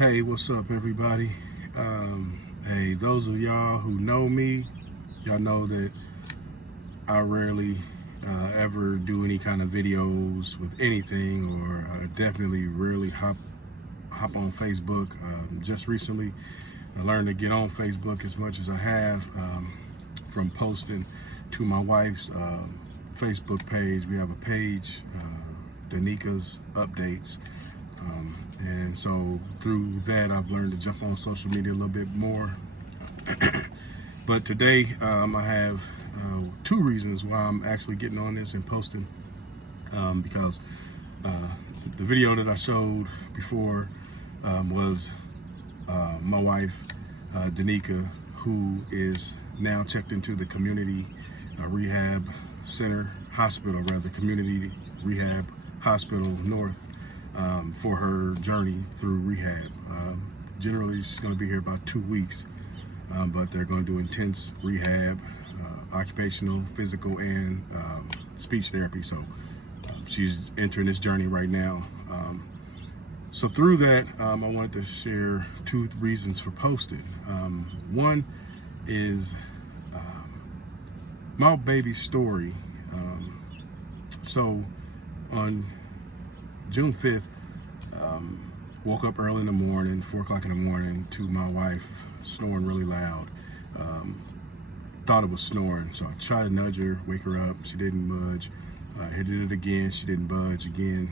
Hey, what's up, everybody? Hey, those of y'all who know me, y'all know that I rarely ever do any kind of videos with anything, or definitely rarely hop on Facebook. Just recently, I learned to get on Facebook as much as I have from posting to my wife's Facebook page. We have a page, Daneka's Updates. And so through that, I've learned to jump on social media a little bit more. But today, I have two reasons why I'm actually getting on this and posting. Because the video that I showed before was my wife, Daneka, who is now checked into the community rehab center, community rehab hospital north, for her journey through rehab. Generally, she's going to be here about 2 weeks, but they're going to do intense rehab, occupational, physical, and speech therapy. So she's entering this journey right now. So through that, I wanted to share two reasons for posting. One is my baby's story. So on June 5th, woke up early in the morning, 4 o'clock in the morning, to my wife snoring really loud. Thought it was snoring, so I tried to nudge her, wake her up. She didn't budge. Hit it again, she didn't budge again.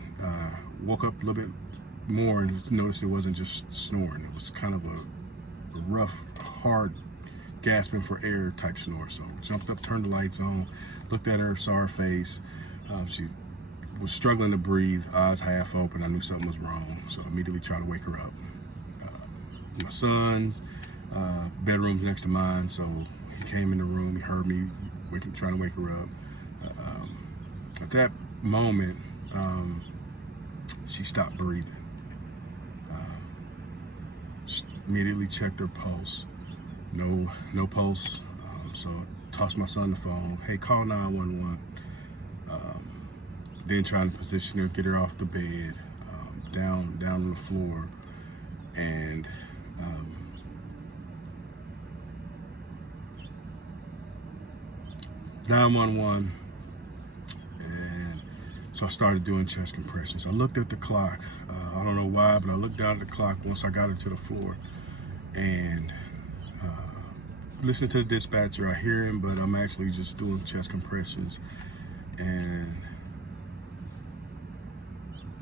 Woke up a little bit more and noticed it wasn't just snoring. It was kind of a rough, hard, gasping for air type snore. So jumped up, turned the lights on, looked at her, saw her face. She was struggling to breathe, eyes half open. I knew something was wrong, so I immediately tried to wake her up. My son's bedroom's next to mine, so he came in the room, he heard me trying to wake her up. At that moment, she stopped breathing. Immediately checked her pulse. No pulse. So I tossed my son the phone. Hey, call 911. Then trying to position her, get her off the bed, down on the floor, and 911. And so I started doing chest compressions. I looked at the clock. I don't know why, but I looked down at the clock once I got her to the floor, and listening to the dispatcher, I hear him, but I'm actually just doing chest compressions. And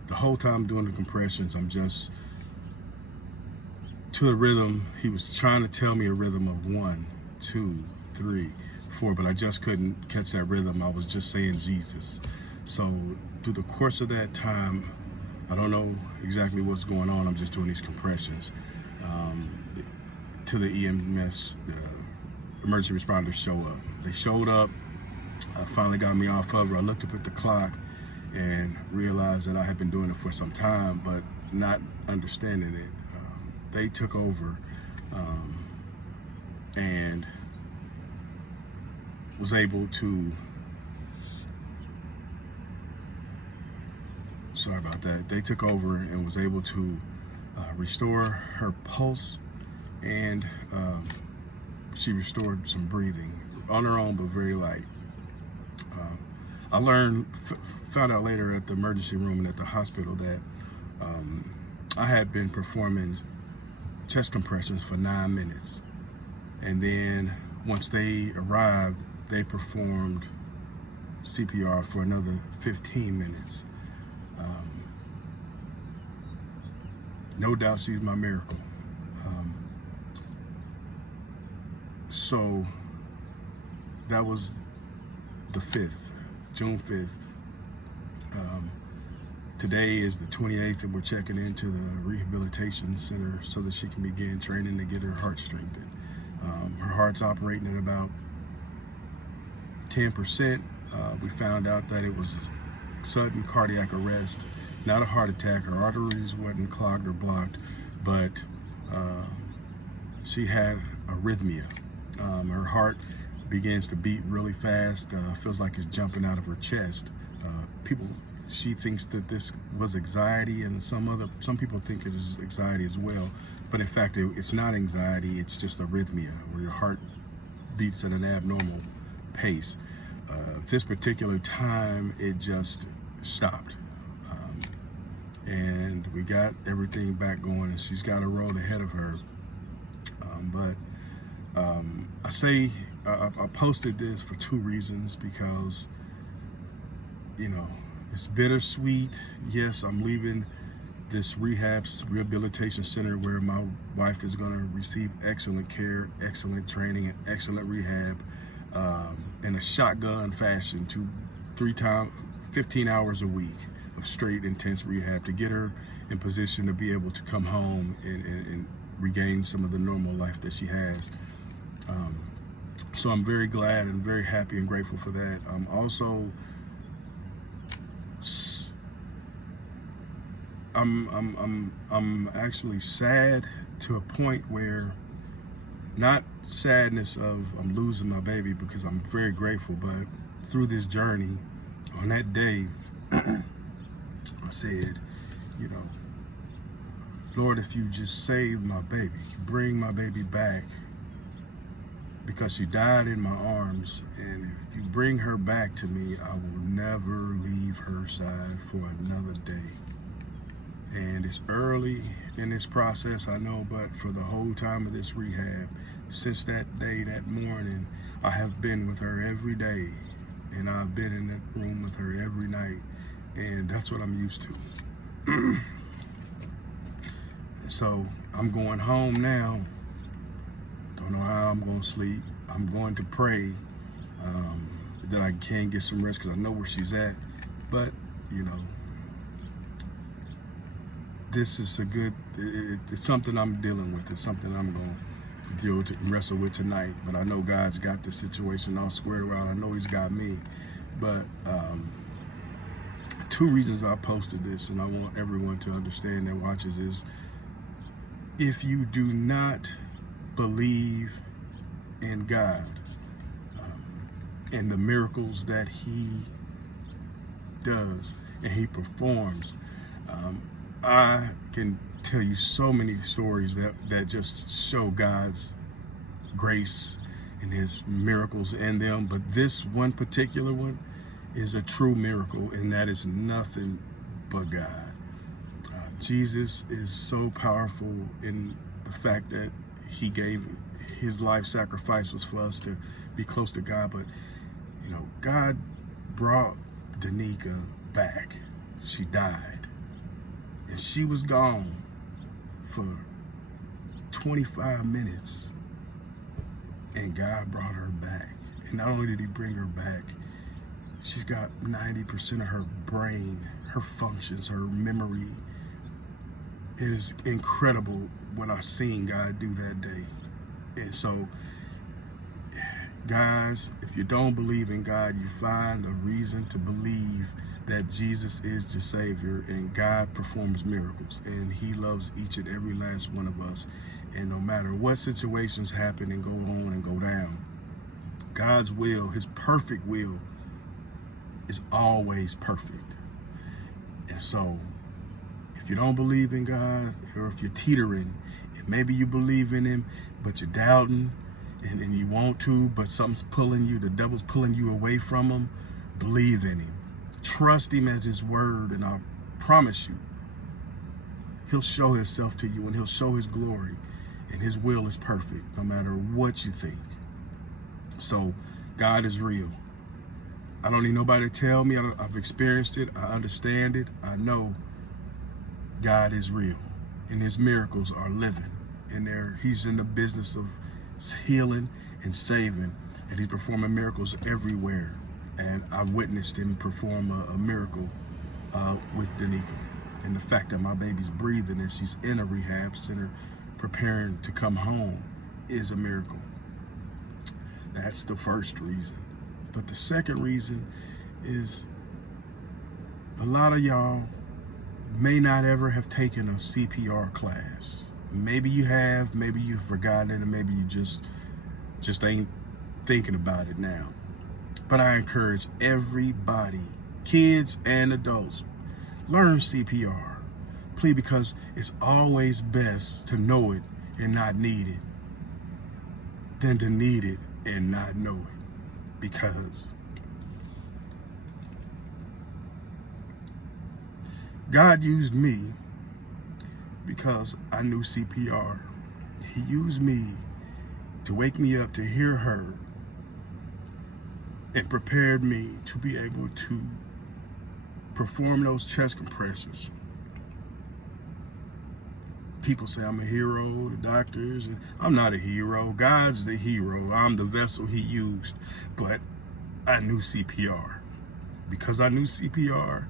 the whole time doing the compressions, I'm just to the rhythm. He was trying to tell me a rhythm of 1, 2, 3, 4, but I just couldn't catch that rhythm. I was just saying Jesus. So through the course of that time, I don't know exactly what's going on. I'm just doing these compressions. To the EMS, the emergency responders show up. They showed up. Finally got me off of her. I looked up at the clock and realized that I had been doing it for some time, but not understanding it. They took over and was able to, sorry about that, they took over and was able to restore her pulse, and she restored some breathing on her own, but very light. I found out later at the emergency room and at the hospital that I had been performing chest compressions for 9 minutes. And then once they arrived, they performed CPR for another 15 minutes. No doubt she's my miracle. So that was the 5th, June 5th. Today is the 28th, and we're checking into the rehabilitation center so that she can begin training to get her heart strengthened. Her heart's operating at about 10%. We found out that it was sudden cardiac arrest, not a heart attack. Her arteries wasn't clogged or blocked, but she had arrhythmia. Her heart begins to beat really fast, feels like it's jumping out of her chest. People she thinks that this was anxiety, and some people think it is anxiety as well. But in fact, it's not anxiety. It's just arrhythmia, where your heart beats at an abnormal pace. This particular time, it just stopped. And we got everything back going, and she's got a road ahead of her. I posted this for two reasons, because, you know, it's bittersweet. Yes, I'm leaving this rehabilitation center where my wife is going to receive excellent care, excellent training, and excellent rehab in a shotgun fashion, 15 hours a week of straight intense rehab to get her in position to be able to come home and regain some of the normal life that she has. So I'm very glad and very happy and grateful for that. I'm actually sad to a point where, not sadness of I'm losing my baby, because I'm very grateful, but through this journey, on that day, I said, you know, Lord, if you just save my baby, bring my baby back, because she died in my arms, and if you bring her back to me, I will never leave her side for another day. And it's early in this process, I know, but for the whole time of this rehab, since that day, that morning, I have been with her every day, and I've been in that room with her every night, and that's what I'm used to. So I'm going home now. Don't know how I'm going to sleep. I'm going to pray that I can get some rest, because I know where she's at. But, you know, this is it's something I'm dealing with. It's something I'm going to deal with and wrestle with tonight. But I know God's got this situation all squared out. I know He's got me. But two reasons I posted this, and I want everyone to understand that watches, is if you do not believe in God and the miracles that He does and He performs, I can tell you so many stories that just show God's grace and His miracles in them. But this one particular one is a true miracle, and that is nothing but God. Jesus is so powerful in the fact that He gave His life sacrifice was for us to be close to God. But, you know, God brought Daneka back. She died, and she was gone for 25 minutes, and God brought her back. And not only did He bring her back, she's got 90% of her brain, her functions, her memory. It is incredible what I've seen God do that day. And so, guys, if you don't believe in God, you find a reason to believe that Jesus is the Savior, and God performs miracles, and He loves each and every last one of us. And no matter what situations happen and go on and go down, God's will, His perfect will, is always perfect. And so, if you don't believe in God, or if you're teetering, and maybe you believe in Him, but you're doubting, and you want to, but something's pulling you, the devil's pulling you away from Him, believe in Him. Trust Him as His word, and I promise you, He'll show Himself to you, and He'll show His glory, and His will is perfect, no matter what you think. So, God is real. I don't need nobody to tell me. I've experienced it. I understand it. I know God is real, and His miracles are living, and He's in the business of healing and saving, and He's performing miracles everywhere. And I witnessed Him perform a miracle with Daneka, and the fact that my baby's breathing and she's in a rehab center preparing to come home is a miracle. That's the first reason. But the second reason is, a lot of y'all may not ever have taken a CPR class. Maybe you have, maybe you've forgotten it, and maybe you just ain't thinking about it now. But I encourage everybody kids and adults, learn CPR. Please, because it's always best to know it and not need it than to need it and not know it. Because God used me because I knew CPR. He used me to wake me up to hear her and prepared me to be able to perform those chest compressions. People say I'm a hero, the doctors, and I'm not a hero. God's the hero. I'm the vessel he used. But I knew CPR. Because I knew CPR,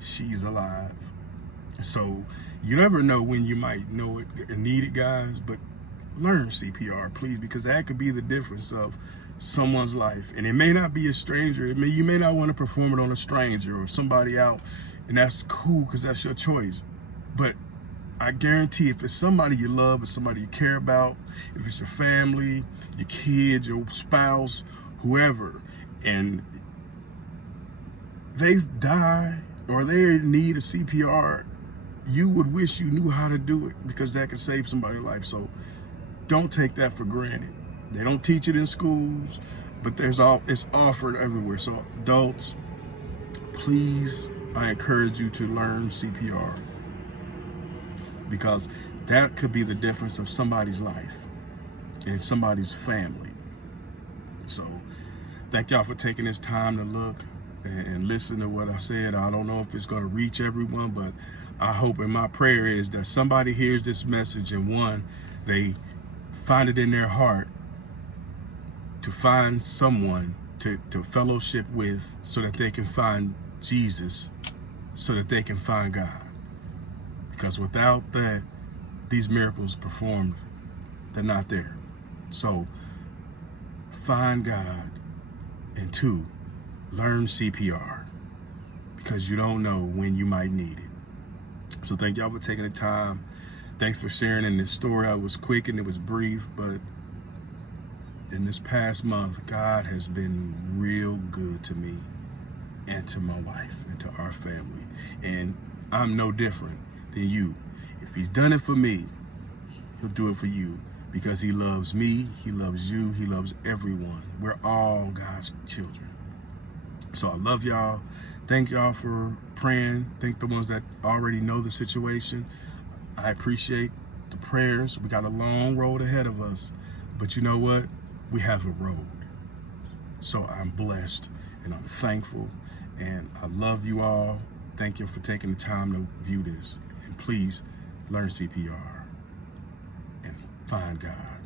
she's alive. So you never know when you might know it and need it, guys, but learn CPR, please, because that could be the difference of someone's life. And it may not be a stranger. You may not want to perform it on a stranger or somebody out, and that's cool because that's your choice. But I guarantee if it's somebody you love or somebody you care about, if it's your family, your kids, your spouse, whoever, and they die or they need a CPR, you would wish you knew how to do it because that could save somebody's life. So don't take that for granted. They don't teach it in schools, but it's offered everywhere. So adults, please, I encourage you to learn CPR because that could be the difference of somebody's life and somebody's family. So thank y'all for taking this time to look and listen to what I said. I don't know if it's going to reach everyone, but I hope, and my prayer is that somebody hears this message and one, they find it in their heart to find someone to fellowship with so that they can find Jesus, so that they can find God. Because without that, these miracles performed, they're not there. So find God, and two, learn CPR because you don't know when you might need it. So thank y'all for taking the time. Thanks for sharing in this story. I was quick and it was brief, but in this past month, God has been real good to me and to my wife and to our family. And I'm no different than you. If he's done it for me, he'll do it for you because he loves me, he loves you, he loves everyone. We're all God's children. So I love y'all. Thank y'all for praying. Thank the ones that already know the situation. I appreciate the prayers. We got a long road ahead of us, but you know what? We have a road. So I'm blessed and I'm thankful and I love you all. Thank you for taking the time to view this. And please learn CPR and find God.